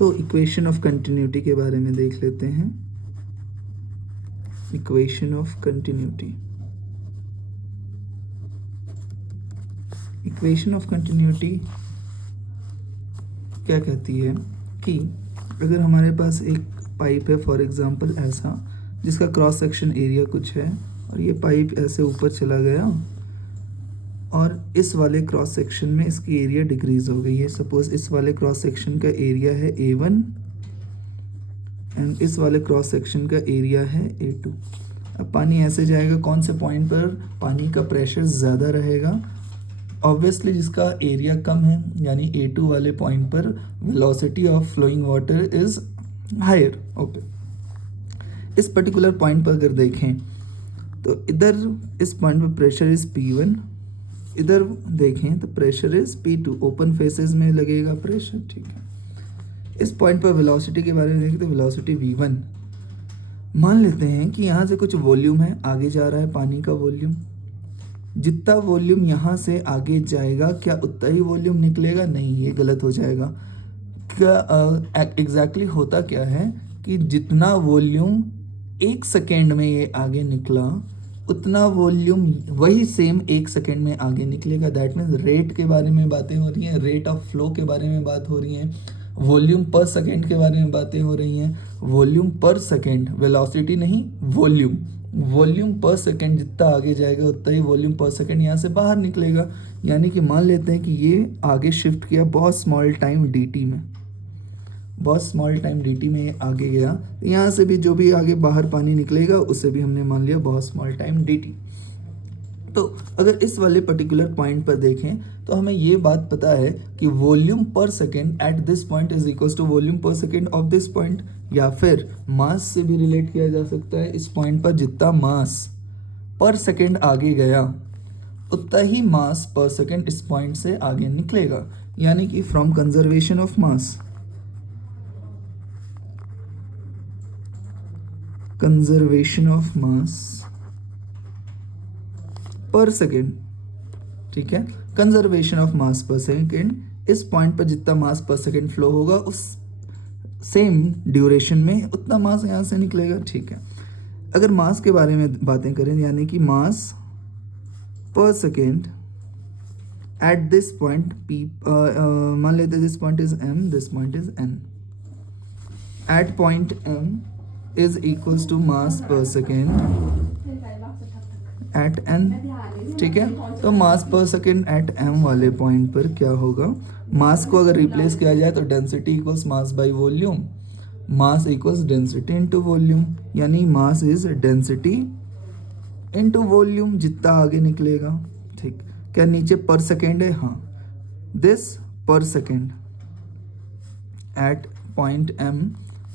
So equation of continuity के बारे में देख लेते हैं। Equation of continuity, equation of continuity क्या कहती है कि अगर हमारे पास एक पाइप है फॉर एग्जांपल ऐसा, जिसका क्रॉस सेक्शन एरिया कुछ है और ये पाइप ऐसे ऊपर चला गया और इस वाले क्रॉस सेक्शन में इसकी एरिया डिक्रीज हो गई है। सपोज इस वाले क्रॉस सेक्शन का एरिया है A1 एंड इस वाले क्रॉस सेक्शन का एरिया है A2। अब पानी ऐसे जाएगा, कौन से पॉइंट पर पानी का प्रेशर ज़्यादा रहेगा? ऑब्वियसली जिसका एरिया कम है, यानी A2 वाले पॉइंट पर velocity of flowing water is higher. Okay, इस पर्टिकुलर पॉइंट पर अगर देखें तो इधर इस पॉइंट पर प्रेशर इज P1, इधर देखें तो pressure is P2। Open faces में लगेगा प्रेशर, ठीक है। इस पॉइंट पर वेलोसिटी के बारे में देखें तो वेलोसिटी V1। मान लेते हैं कि यहाँ से कुछ वॉल्यूम है, आगे जा रहा है पानी का वॉल्यूम। जितना वॉल्यूम यहाँ से आगे जाएगा क्या उतना ही वॉल्यूम निकलेगा? नहीं, ये गलत हो जाएगा। क्या एग्जैक्टली होता क्या है कि जितना वॉल्यूम 1 सेकेंड में ये आगे निकला उतना वॉल्यूम वही सेम 1 सेकेंड में आगे निकलेगा। दैट मीन्स रेट के बारे में बातें हो रही हैं, रेट ऑफ फ्लो के बारे में बात हो रही हैं, वॉल्यूम पर सेकेंड के बारे में बातें हो रही हैं। वॉल्यूम पर सेकेंड, वेलोसिटी नहीं, वॉल्यूम। वॉल्यूम पर सेकेंड जितना आगे जाएगा उतना ही वॉल्यूम पर सेकेंड यहाँ से बाहर निकलेगा। यानी कि मान लेते हैं कि ये आगे शिफ्ट किया बहुत स्मॉल टाइम dt में, बहुत स्मॉल टाइम dt में ये आगे गया, तो यहाँ से भी जो भी आगे बाहर पानी निकलेगा उसे भी हमने मान लिया बहुत स्मॉल टाइम dt। तो अगर इस वाले पर्टिकुलर पॉइंट पर देखें तो हमें ये बात पता है कि volume per second at this point is equal to volume per second of this point, या फिर मास से भी रिलेट किया जा सकता है। इस पॉइंट पर जितना मास पर सेकेंड आगे गया उतना ही मास पर सेकेंड इस पॉइंट से आगे निकलेगा। यानी कि from conservation of mass, conservation of mass per second, ठीक है, conservation of mass per second, इस पॉइंट पर जितना मास पर सेकेंड फ्लो होगा उस सेम ड्यूरेशन में उतना मास यहाँ से निकलेगा, ठीक है। अगर मास के बारे में बातें करें, यानी कि mass per second at this point P, मान लेते हैं this point is M, this point is N, at point M is equals to mass per second at N, ठीक है। तो mass per second at M वाले point पर क्या होगा? मास को अगर रिप्लेस किया जाए तो density equals mass by volume, mass equals density into volume, यानी mass is density into volume जितना आगे निकलेगा, ठीक। क्या नीचे पर सेकेंड है? हाँ, this per second at point M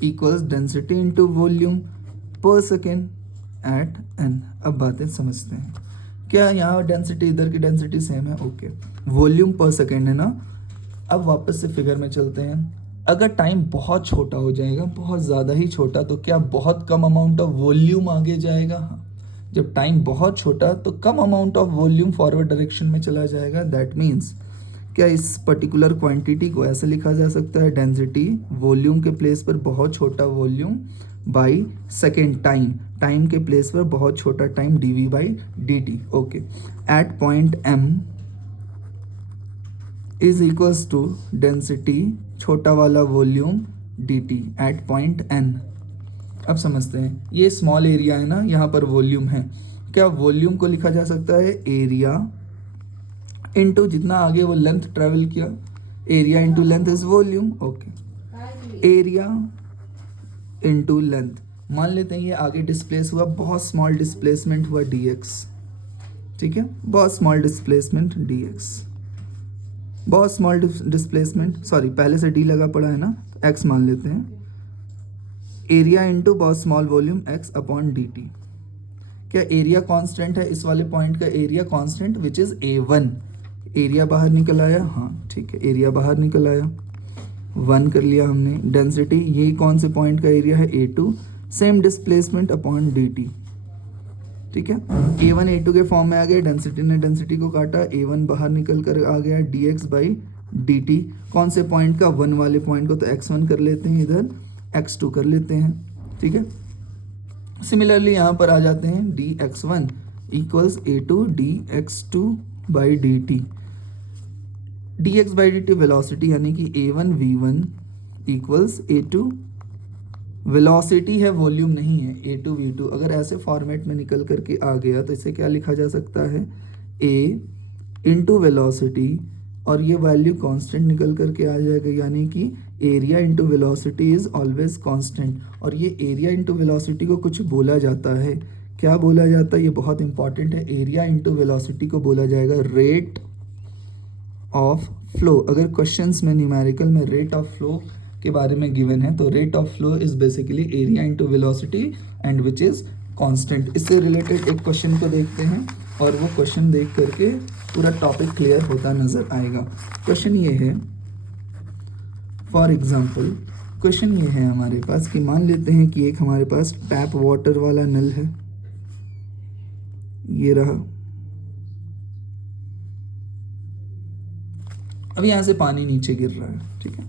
equals density into volume per second at N। अब बातें समझते हैं। क्या यहाँ डेंसिटी, इधर की डेंसिटी सेम है? ओके, वॉल्यूम पर सेकेंड है ना। अब वापस से फिगर में चलते हैं। अगर टाइम बहुत छोटा हो जाएगा, बहुत ज़्यादा ही छोटा, तो क्या बहुत कम अमाउंट ऑफ वॉल्यूम आगे जाएगा? हाँ, जब टाइम बहुत छोटा तो कम amount of volume forward direction में चला जाएगा। दैट मीन्स क्या इस पर्टिकुलर क्वांटिटी को ऐसे लिखा जा सकता है, डेंसिटी वॉल्यूम के प्लेस पर बहुत छोटा volume by second time, time के प्लेस पर बहुत छोटा time dv by dt। Okay, at point M is equals to density छोटा वाला volume dt at point N। अब समझते हैं, ये स्मॉल एरिया है ना, यहाँ पर वॉल्यूम है। क्या वॉल्यूम को लिखा जा सकता है एरिया इनटू जितना आगे वो लेंथ ट्रेवल किया, area into length is volume. Okay, area into length, मान लेते हैं ये आगे डिस्प्लेस हुआ, बहुत स्मॉल डिस्प्लेसमेंट हुआ dx, ठीक है, बहुत स्मॉल डिस्प्लेसमेंट dx, बहुत स्मॉल डिस्प्लेसमेंट, सॉरी पहले से d लगा पड़ा है ना, x मान लेते हैं। एरिया इनटू बहुत small volume x upon dt। क्या एरिया कांस्टेंट है? इस वाले पॉइंट का area constant which is A1। Area बाहर निकल आया, हाँ ठीक है, एरिया बाहर निकल आया, 1 कर लिया हमने। डेंसिटी, ये कौन से पॉइंट का एरिया है? A2, same displacement upon dt, ठीक है। A1 A2 के फॉर्म में आ गया, डेंसिटी ने डेंसिटी को काटा, A1 बाहर निकल कर आ गया dx बाई dt। कौन से पॉइंट का, 1 वाले पॉइंट को तो x1 कर लेते हैं, इधर x2 कर लेते हैं, ठीक है। सिमिलरली यहाँ पर आ जाते हैं dx1 equals a2 dx2 by dt। dx by dt velocity यानी कि a1 v1 equals a2, velocity है, वॉल्यूम नहीं है, a2 v2। अगर ऐसे फॉर्मेट में निकल करके आ गया तो इसे क्या लिखा जा सकता है, a इंटू वेलोसिटी, और ये वैल्यू कांस्टेंट निकल करके आ जाएगा, यानी कि area into velocity is always constant. और ये एरिया इंटू वेलोसिटी को कुछ बोला जाता है, क्या बोला जाता है, ये बहुत इंपॉर्टेंट है। एरिया इंटू वेलोसिटी को बोला जाएगा रेट ऑफ फ्लो। अगर क्वेश्चंस में न्यूमेरिकल में रेट ऑफ फ्लो के बारे में गिवन है तो rate of flow is basically area into velocity and which is constant. इससे रिलेटेड एक क्वेश्चन को देखते हैं और वो क्वेश्चन देख करके पूरा टॉपिक क्लियर होता नजर आएगा। क्वेश्चन ये है, फॉर एग्जांपल क्वेश्चन ये है हमारे पास कि मान लेते हैं कि एक हमारे पास टैप वाटर वाला नल है, ये रहा। अब यहां से पानी नीचे गिर रहा है, ठीक है,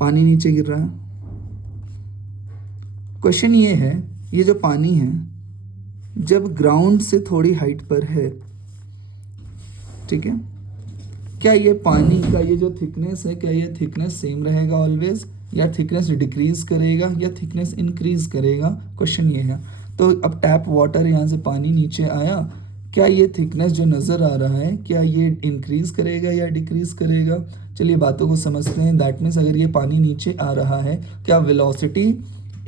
पानी नीचे गिर रहा है। क्वेश्चन ये है, ये जो पानी है जब ग्राउंड से थोड़ी हाइट पर है, ठीक है, क्या ये पानी का ये जो थिकनेस है, क्या ये थिकनेस सेम रहेगा ऑलवेज, या थिकनेस डिक्रीज करेगा या थिकनेस इंक्रीज करेगा, क्वेश्चन ये है। तो अब टैप वाटर यहाँ से पानी नीचे आया, क्या ये थिकनेस जो नज़र आ रहा है क्या ये इंक्रीज करेगा या डिक्रीज करेगा। चलिए बातों को समझते हैं। दैट मीन्स अगर ये पानी नीचे आ रहा है, क्या वेलोसिटी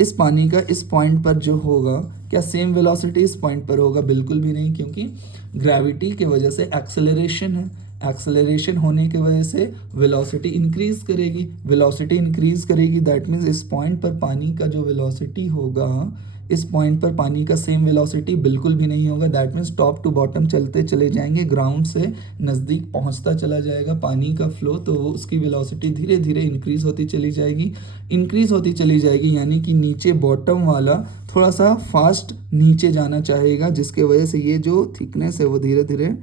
इस पानी का इस पॉइंट पर जो होगा, क्या सेम वेलोसिटी इस पॉइंट पर होगा, बिल्कुल भी नहीं, क्योंकि ग्रेविटी की वजह से एक्सेलरेशन है, एक्सेलरेशन होने की वजह से वेलोसिटी इंक्रीज करेगी, वेलोसिटी इंक्रीज करेगी। दैट मीन्स इस पॉइंट पर पानी का जो वेलोसिटी होगा, इस पॉइंट पर पानी का सेम वेलोसिटी बिल्कुल भी नहीं होगा। That means top to bottom चलते चले जाएंगे, ग्राउंड से नज़दीक पहुंचता चला जाएगा पानी का फ्लो, तो वो उसकी वेलोसिटी धीरे धीरे इंक्रीज होती चली जाएगी, इंक्रीज होती चली जाएगी, यानी कि नीचे बॉटम वाला थोड़ा सा फास्ट नीचे जाना चाहेगा, जिसके वजह से ये जो थिकनेस है वो धीरे धीरे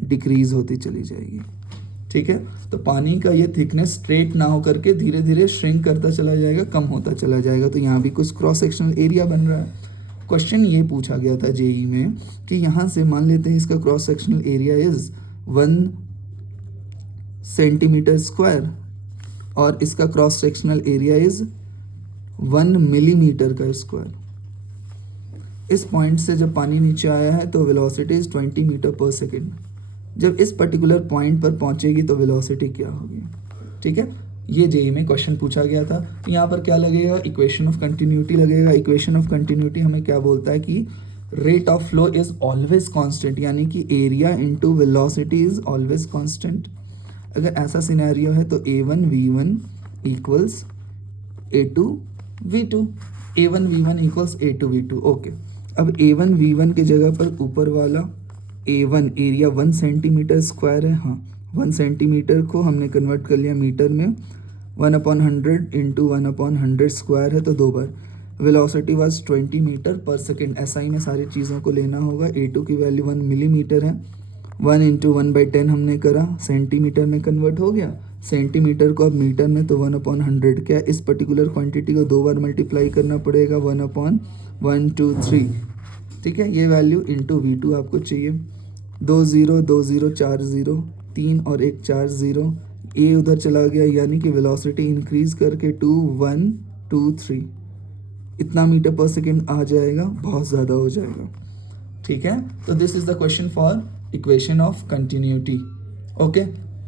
डिक्रीज होती चली जाएगी, ठीक है। तो पानी का ये थिकनेस स्ट्रेट ना हो करके धीरे धीरे श्रिंक करता चला जाएगा, कम होता चला जाएगा। तो यहाँ भी कुछ क्रॉस सेक्शनल एरिया बन रहा है। क्वेश्चन ये पूछा गया था जेई में कि यहाँ से मान लेते हैं इसका cross sectional area is 1 centimetre square और इसका cross sectional area is 1 millimetre का स्क्वायर। इस पॉइंट से जब पानी नीचे आया है तो वेलोसिटी इज 20 मीटर पर सेकेंड। जब इस पर्टिकुलर पॉइंट पर पहुंचेगी तो वेलोसिटी क्या होगी, ठीक है। ये जेई में क्वेश्चन पूछा गया था। तो यहाँ पर क्या लगेगा, इक्वेशन ऑफ कंटिन्यूटी लगेगा। इक्वेशन ऑफ कंटिन्यूटी हमें क्या बोलता है कि rate of flow is always constant, यानी कि area into velocity is always constant. अगर ऐसा सिनेरियो है तो a1 v1 equals a2 v2, a1 v1 equals a2 v2। Okay, अब a1 v1 के जगह पर ऊपर वाला A1 एरिया 1 सेंटीमीटर स्क्वायर है, हाँ 1 सेंटीमीटर को हमने कन्वर्ट कर लिया मीटर में, 1/100 इंटू 1/100 स्क्वायर है तो 2 बार। वेलोसिटी वाज 20 मीटर पर सेकेंड। SI में सारी चीज़ों को लेना होगा। A2 की वैल्यू 1 मिलीमीटर है, 1 इंटू 1/10 हमने करा, सेंटीमीटर में कन्वर्ट हो गया। सेंटीमीटर को अब मीटर में तो 1/100, क्या इस पर्टिकुलर क्वांटिटी को 2 बार मल्टीप्लाई करना पड़ेगा, 1/123, ठीक है। ये वैल्यू इंटू V2 आपको चाहिए। 2 0 2 0 4 0, 3 और 1 4 0, ए उधर चला गया, यानी कि वेलोसिटी इंक्रीज करके 2 1 2 3 इतना मीटर पर सेकेंड आ जाएगा, बहुत ज़्यादा हो जाएगा, ठीक है। तो this is the question for equation of continuity. Okay,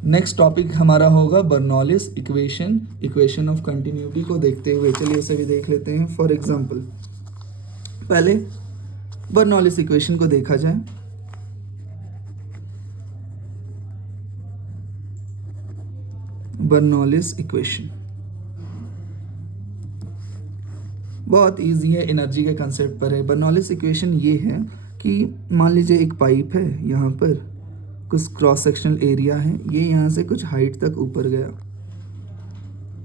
next topic हमारा होगा Bernoulli's equation, equation of continuity को देखते हुए चलिए उसे भी देख लेते हैं। फॉर एग्जाम्पल पहले बर्नौलिस इक्वेशन को देखा जाए। बर्नौलिस इक्वेशन बहुत इजी है, एनर्जी के कंसेप्ट पर है। बर्नौलिस इक्वेशन ये है कि मान लीजिए एक पाइप है, यहाँ पर कुछ क्रॉस सेक्शनल एरिया है, ये यहाँ से कुछ हाइट तक ऊपर गया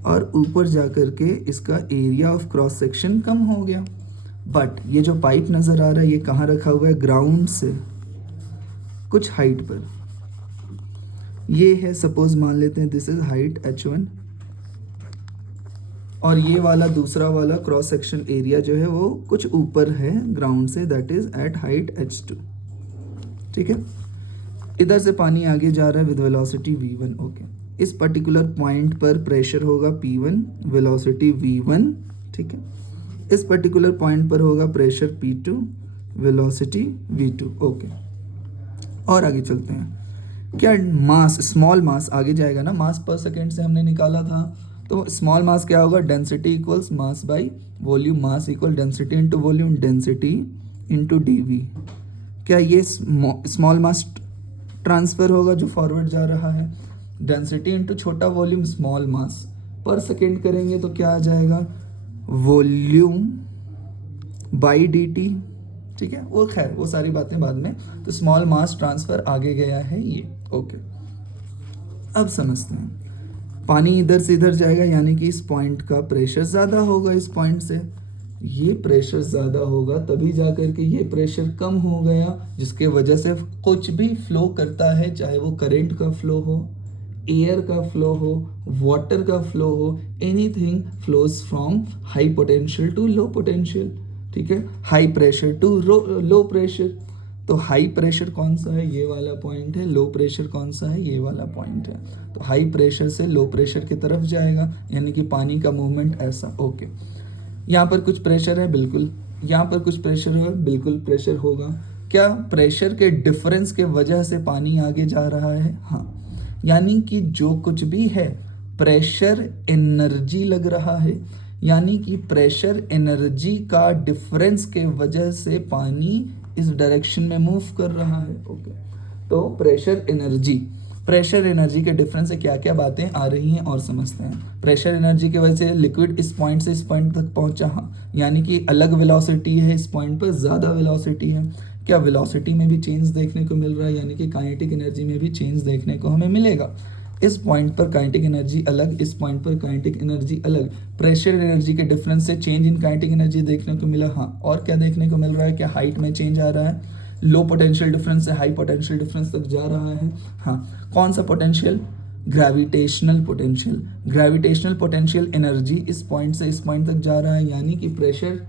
और ऊपर जा कर के इसका एरिया ऑफ क्रॉस सेक्शन कम हो गया। बट ये जो पाइप नज़र आ रहा है ये कहाँ रखा हुआ है, ग्राउंड से कुछ हाइट पर। ये है, सपोज मान लेते हैं दिस इज हाइट h1 और ये वाला दूसरा वाला क्रॉस सेक्शन एरिया जो है वो कुछ ऊपर है ग्राउंड से, that is eight height h2। ठीक है, इधर से पानी आगे जा रहा है विद वेलोसिटी v1। ओके, इस पर्टिकुलर पॉइंट पर प्रेशर होगा p1, वेलोसिटी v1। ठीक है, इस पर्टिकुलर पॉइंट पर होगा pressure p2, velocity v2। Okay, और आगे चलते हैं। क्या मास, स्मॉल मास आगे जाएगा ना, मास पर सेकेंड से हमने निकाला था, तो स्मॉल मास क्या होगा, density equals mass by volume, mass equal density into volume, density into dv। क्या ये स्मॉल मास ट्रांसफर होगा जो फॉरवर्ड जा रहा है, डेंसिटी इंटू छोटा volume small mass, per second करेंगे तो क्या आ जाएगा, वॉल्यूम बाई dt। ठीक है, वो खैर वो सारी बातें बाद में। तो स्मॉल मास ट्रांसफर आगे गया है ये। ओके, अब समझते हैं, पानी इधर से इधर जाएगा यानी कि इस पॉइंट का प्रेशर ज़्यादा होगा, इस पॉइंट से ये प्रेशर ज़्यादा होगा, तभी जा कर के ये प्रेशर कम हो गया, जिसके वजह से कुछ भी फ्लो करता है, चाहे वो करंट का फ्लो हो, एयर का फ्लो हो, वाटर का फ्लो हो, anything flows from high potential to low potential. ठीक है, high pressure to low pressure. तो हाई प्रेशर कौन सा है, ये वाला पॉइंट है, लो प्रेशर कौन सा है, ये वाला पॉइंट है। तो हाई प्रेशर से लो प्रेशर की तरफ जाएगा, यानी कि पानी का मूवमेंट ऐसा। ओके, यहाँ पर कुछ प्रेशर है, बिल्कुल, यहाँ पर कुछ प्रेशर है, बिल्कुल प्रेशर होगा। क्या प्रेशर के डिफरेंस के वजह से पानी आगे जा रहा है, हाँ, यानी कि जो कुछ भी है प्रेशर एनर्जी लग रहा है, यानी कि प्रेशर एनर्जी का डिफरेंस के वजह से पानी इस डायरेक्शन में मूव कर रहा है। ओके, तो प्रेशर एनर्जी के डिफरेंस से क्या क्या बातें आ रही हैं और समझते हैं। प्रेशर एनर्जी की वजह से लिक्विड इस पॉइंट से इस पॉइंट तक पहुंचा, हाँ, यानी कि अलग वेलोसिटी है, इस पॉइंट पर ज़्यादा वेलोसिटी है। क्या वेलोसिटी में भी चेंज देखने को मिल रहा है, यानी कि काइनेटिक एनर्जी में भी चेंज देखने को हमें मिलेगा। इस पॉइंट पर काइनेटिक एनर्जी अलग, इस पॉइंट पर काइनेटिक एनर्जी अलग। प्रेशर एनर्जी के डिफरेंस से चेंज इन काइनेटिक एनर्जी देखने को मिला, हाँ। और क्या देखने को मिल रहा है, क्या हाइट में चेंज आ रहा है, लो पोटेंशियल डिफरेंस से हाई पोटेंशियल डिफरेंस तक जा रहा है, हाँ। कौन सा potential, gravitational potential. Gravitational potential energy इस पॉइंट से इस पॉइंट तक जा रहा है, यानी कि प्रेशर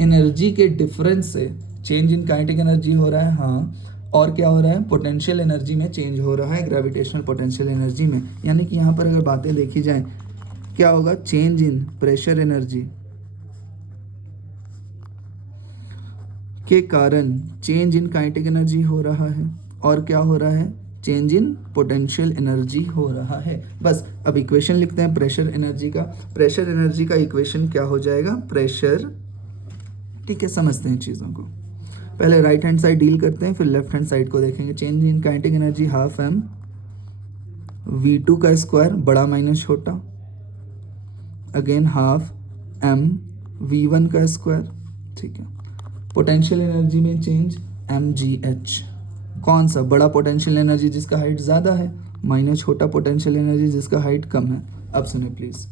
एनर्जी के डिफरेंस से चेंज इन काइनेटिक एनर्जी हो रहा है, हाँ। और क्या हो रहा है, पोटेंशियल एनर्जी में चेंज हो रहा है, ग्रेविटेशनल पोटेंशियल एनर्जी में। यानी कि यहाँ पर अगर बातें देखी जाएं, क्या होगा, चेंज इन प्रेशर एनर्जी के कारण चेंज इन काइनेटिक एनर्जी हो रहा है, और क्या हो रहा है, चेंज इन पोटेंशियल एनर्जी हो रहा है। बस अब इक्वेशन लिखते हैं प्रेशर एनर्जी का। प्रेशर एनर्जी का इक्वेशन क्या हो जाएगा, प्रेशर, ठीक है, समझते हैं चीज़ों को। पहले राइट हैंड साइड डील करते हैं, फिर लेफ्ट हैंड साइड को देखेंगे। Change in kinetic energy half m v2 का स्क्वायर, बड़ा माइनस छोटा, अगेन हाफ m v1 का स्क्वायर, ठीक है। पोटेंशियल एनर्जी में चेंज mgh, कौन सा, बड़ा पोटेंशियल एनर्जी जिसका हाइट ज़्यादा है, माइनस छोटा पोटेंशियल एनर्जी जिसका हाइट कम है। अब सुने प्लीज़,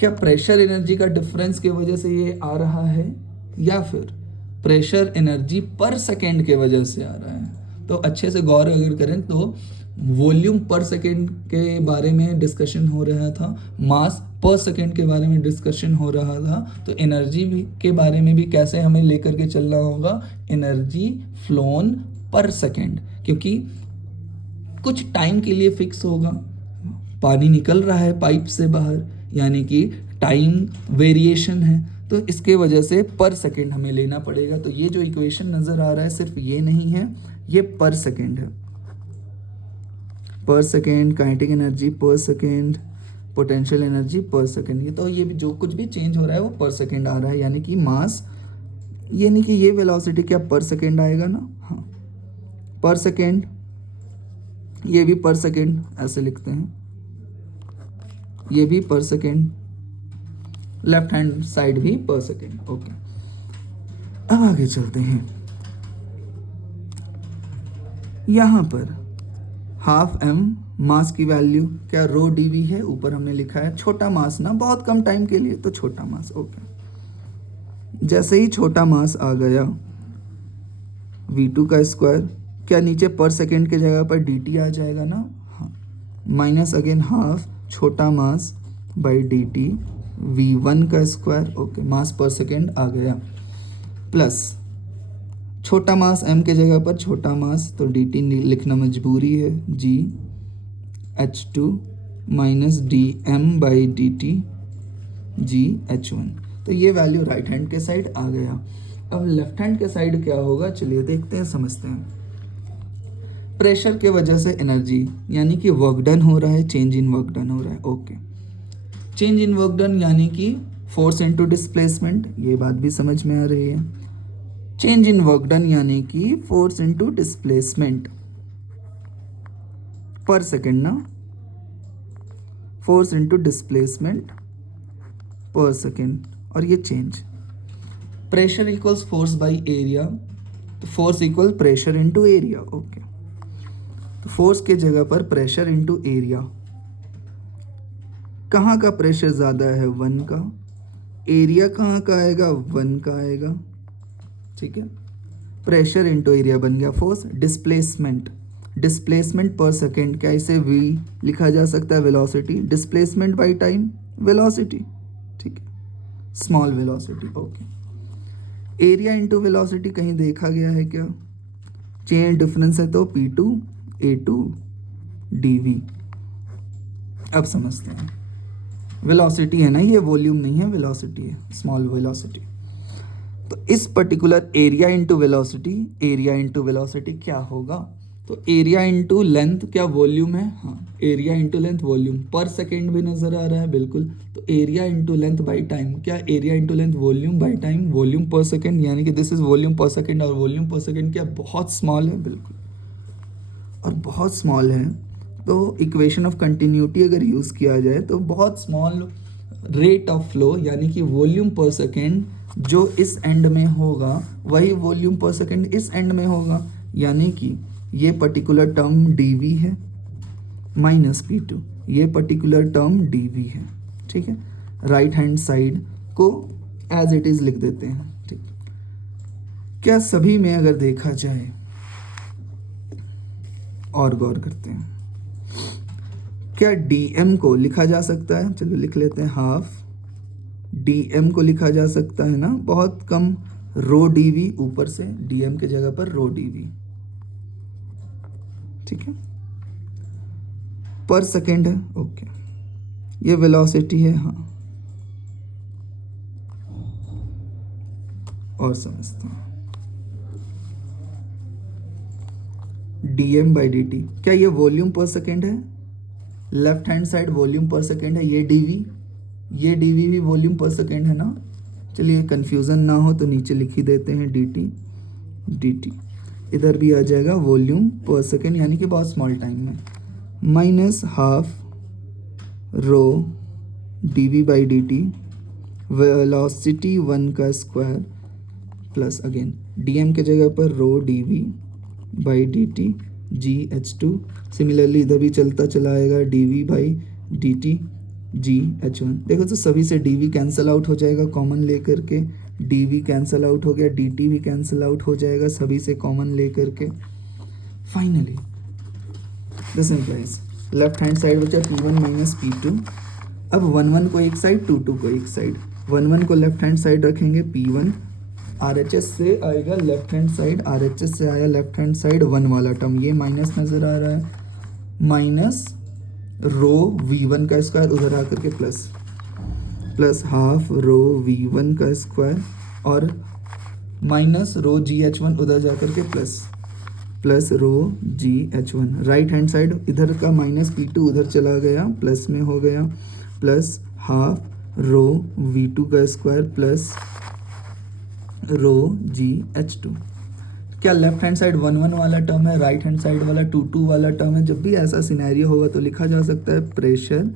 क्या प्रेशर एनर्जी का डिफरेंस की वजह से ये आ रहा है, या फिर प्रेशर एनर्जी पर सेकेंड के वजह से आ रहा है? तो अच्छे से गौर अगर करें तो वॉल्यूम पर सेकेंड के बारे में डिस्कशन हो रहा था, मास पर सेकेंड के बारे में डिस्कशन हो रहा था, तो एनर्जी भी के बारे में भी कैसे हमें लेकर के चलना होगा, एनर्जी फ्लोन पर सेकेंड, क्योंकि कुछ टाइम के लिए फिक्स होगा, पानी निकल रहा है पाइप से बाहर, यानी कि टाइम वेरिएशन है, तो इसके वजह से पर सेकेंड हमें लेना पड़ेगा। तो ये जो इक्वेशन नज़र आ रहा है सिर्फ ये नहीं है, ये पर सेकेंड है, पर सेकेंड, काइनेटिक एनर्जी पर सेकेंड, पोटेंशियल एनर्जी पर सेकेंड। ये तो ये भी जो कुछ भी चेंज हो रहा है वो पर सेकेंड आ रहा है, यानी कि मास, यानी कि ये वेलोसिटी क्या पर सेकेंड आएगा ना, हाँ, पर सेकेंड, ये भी पर सेकेंड ऐसे लिखते हैं, ये भी पर सेकेंड, लेफ्ट हैंड साइड भी पर सेकेंड। ओके, अब आगे चलते हैं। यहां पर हाफ m मास की वैल्यू क्या, रो dv है, ऊपर हमने लिखा है छोटा मास ना, बहुत कम टाइम के लिए, तो छोटा मास। ओके, जैसे ही छोटा मास आ गया v2 का स्क्वायर, क्या नीचे पर सेकेंड की जगह पर dt आ जाएगा ना, माइनस अगेन हाफ छोटा mass by D T V1 का स्क्वायर, ओके, मास पर सेकेंड आ गया, प्लस छोटा मास m के जगह पर छोटा मास तो डी टी लिखना मजबूरी है, GH2 minus D M by D T GH1। तो ये वैल्यू राइट हैंड के साइड आ गया। अब लेफ्ट हैंड के साइड क्या होगा, चलिए देखते हैं, समझते हैं। प्रेशर के वजह से एनर्जी यानी कि वर्क डन हो रहा है, चेंज इन वर्क डन हो रहा है, okay. Change in work done यानी कि फोर्स इनटू डिस्प्लेसमेंट, ये बात भी समझ में आ रही है। चेंज इन वर्क डन यानी कि force into displacement per second ना, force into displacement per second, और ये change. Pressure equals force by area, तो force equal pressure into area, okay. तो फोर्स के जगह पर प्रेशर इनटू एरिया, कहाँ का प्रेशर ज़्यादा है, 1 का, एरिया कहाँ का आएगा, 1 का आएगा, ठीक है। प्रेशर इनटू एरिया बन गया force. Displacement, displacement per second, क्या इसे v लिखा जा सकता है, velocity, displacement by time velocity, ठीक है, small velocity, okay. Area into velocity कहीं देखा गया है क्या, चेन डिफरेंस है तो P2 A2 dV। अब समझते हैं, वेलोसिटी है ना, ये वॉल्यूम नहीं है, वेलोसिटी है, स्मॉल वेलोसिटी। तो इस particular area into velocity, area into velocity क्या होगा, तो एरिया इनटू लेंथ क्या वॉल्यूम है, हाँ, area into length volume, per second भी नजर आ रहा है बिल्कुल। तो area into length by time, क्या area into length volume by time, volume per second, यानी कि this is volume per second, और वॉल्यूम पर सेकेंड क्या बहुत स्मॉल है, बिल्कुल, और बहुत स्मॉल है। तो इक्वेशन ऑफ कंटिन्यूटी अगर यूज़ किया जाए तो बहुत स्मॉल रेट ऑफ फ्लो, यानी कि वॉल्यूम पर सेकेंड जो इस एंड में होगा वही वॉल्यूम पर सेकेंड इस एंड में होगा, यानी कि ये पर्टिकुलर टर्म dv है माइनस P2, ये पर्टिकुलर टर्म dv है, ठीक है। राइट हैंड साइड को एज इट इज लिख देते हैं, ठीक। क्या सभी में अगर देखा जाए और गौर करते हैं, क्या dm को लिखा जा सकता है, चलो लिख लेते हैं, हाफ dm को लिखा जा सकता है ना, बहुत कम, रो dv ऊपर से, dm के जगह पर रो dv, ठीक है, पर सेकेंड है, ओके। ये वेलोसिटी है, हाँ, और समझते हैं, dm बाई dt, क्या ये वॉल्यूम पर सेकेंड है, left hand side volume per second है, ये dv भी वॉल्यूम पर सेकेंड है ना। चलिए कंफ्यूजन ना हो तो नीचे लिख ही देते हैं dt, इधर भी आ जाएगा वॉल्यूम पर सेकेंड, यानी कि बहुत स्मॉल टाइम में, minus half rho dv by dt, velocity 1 का स्क्वायर, प्लस अगेन dm के जगह पर रो dv by dt GH2, similarly इधर भी चलता चला आएगा dv बाई dt GH1। देखो तो सभी से dv कैंसिल आउट हो जाएगा, कॉमन लेकर के dv कैंसिल आउट हो गया, dt भी कैंसिल आउट हो जाएगा सभी से कॉमन लेकर के। Finally this implies left hand side बचा P1 माइनस P2। अब 1 को एक साइड, 2 को एक साइड, 1 को लेफ्ट हैंड साइड रखेंगे, P1 RHS से आएगा लेफ्ट हैंड साइड, RHS से आया लेफ्ट हैंड साइड 1 वाला टर्म, ये माइनस नज़र आ रहा है, माइनस रो V1 का स्क्वायर उधर आकर के प्लस हाफ रो V1 का स्क्वायर, और माइनस रो GH1 उधर जाकर के प्लस रो GH1। राइट हैंड साइड इधर का माइनस P2 उधर चला गया, प्लस में हो गया, प्लस हाफ रो V2 का स्क्वायर प्लस रो GH2। क्या लेफ्ट हैंड साइड 1 वाला टर्म है, राइट हैंड साइड वाला 2 वाला टर्म है। जब भी ऐसा सिनेरियो होगा तो लिखा जा सकता है प्रेशर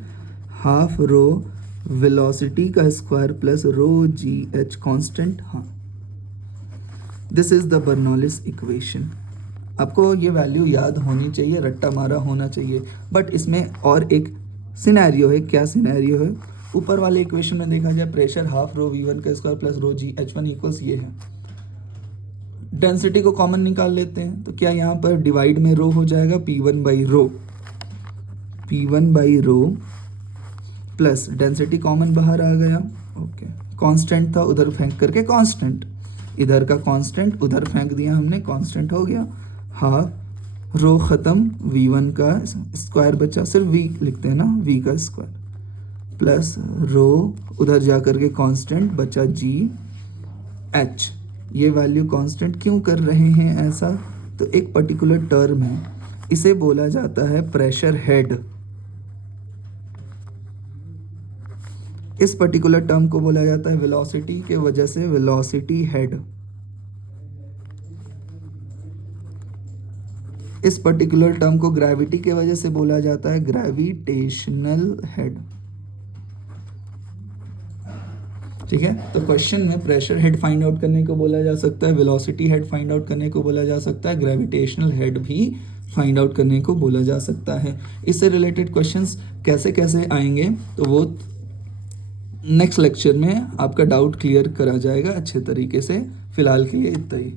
हाफ रो वेलोसिटी का square plus rho GH constant, हाँ, this is the Bernoulli's equation. आपको ये वैल्यू याद होनी चाहिए, रट्टा मारा होना चाहिए, बट इसमें और एक सिनेरियो है। क्या सिनेरियो है, ऊपर वाले इक्वेशन में देखा जाए प्रेशर हाफ रो V1 का स्क्वायर प्लस रो GH1 इक्वल्स ये है, डेंसिटी को कॉमन निकाल लेते हैं, तो क्या यहाँ पर डिवाइड में रो हो जाएगा P1 by rho, P1 by rho plus density common बाहर आ गया, ओके, कांस्टेंट था उधर फेंक करके कांस्टेंट, इधर का कांस्टेंट उधर फेंक दिया हमने, कांस्टेंट हो गया, हाफ रो ख़त्म, V1 का स्क्वायर बचा, सिर्फ V लिखते हैं ना, V का स्क्वायर प्लस रो उधर जा करके कांस्टेंट बचा GH। ये वैल्यू कांस्टेंट क्यों कर रहे हैं ऐसा, तो एक पर्टिकुलर टर्म है, इसे बोला जाता है प्रेशर हेड। इस पर्टिकुलर टर्म को बोला जाता है वेलोसिटी के वजह से वेलोसिटी हेड। इस पर्टिकुलर टर्म को ग्रेविटी के वजह से बोला जाता है ग्रेविटेशनल हेड। ठीक है, तो क्वेश्चन में प्रेशर हेड फाइंड आउट करने को बोला जा सकता है, वेलोसिटी हेड फाइंड आउट करने को बोला जा सकता है, ग्रेविटेशनल हेड भी फाइंड आउट करने को बोला जा सकता है। इससे रिलेटेड क्वेश्चंस कैसे कैसे आएंगे तो वो नेक्स्ट लेक्चर में आपका डाउट क्लियर करा जाएगा अच्छे तरीके से। फिलहाल के लिए इतना ही।